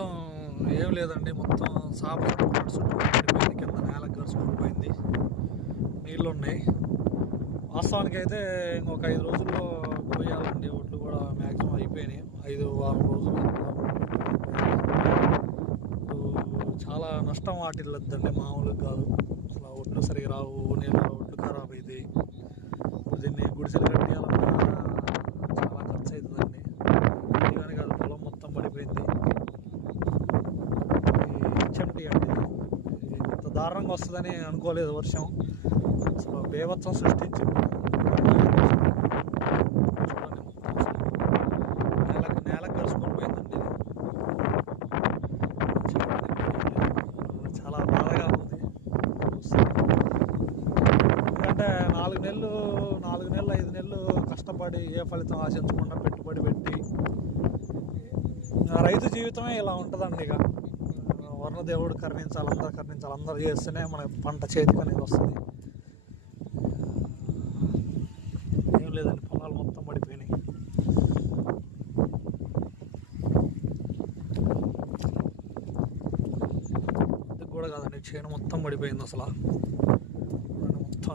మొత్తం ఏం లేదండి, మొత్తం సాప పడిపోయింది, కింద నేలకు గరుచుకొని పోయింది, నీళ్ళు ఉన్నాయి. వాస్తవానికి అయితే ఇంకొక 5 రోజుల్లో పోయాలండి. ఒడ్లు కూడా మ్యాక్సిమం అయిపోయినాయి, 5-6 రోజులు. చాలా నష్టం వాటిల్లద్దండి, మామూలుగా కాదు. అసలు ఒడ్లు సరిగా రావు, నీళ్ళ ఒడ్లు ఖరాబ్ అవుతాయి. దీన్ని గుడిసెలు కట్టేయాలన్నా చాలా ఖర్చు అవుతుందండి. కానీ కాదు, పొలం మొత్తం పడిపోయింది. హెచ్ఎంటీ అండి, ఇంత దారుణంగా వస్తుందని అనుకోలేదు. వర్షం అసలు బేభత్సం సృష్టించింది. చూడండి, మొత్తం నేలకు కలుసుకొని పోయిందండి. చాలా బాధగా ఉంది. ఎందుకంటే 4 నెలలు 5 నెలలు కష్టపడి ఏ ఫలితం ఆశించకుండా పెట్టుబడి పెట్టి, రైతు జీవితమే ఇలా ఉంటుందండి. ఇక వర్ణదేవుడు కరుణించాలి, అందరూ చేస్తేనే మన పంట చేతికి అనేది వస్తుంది. ఏం లేదండి, పొలాలు మొత్తం పడిపోయినాయి. ఇది కూడా కాదండి, చేను మొత్తం పడిపోయింది. అసలు మొత్తం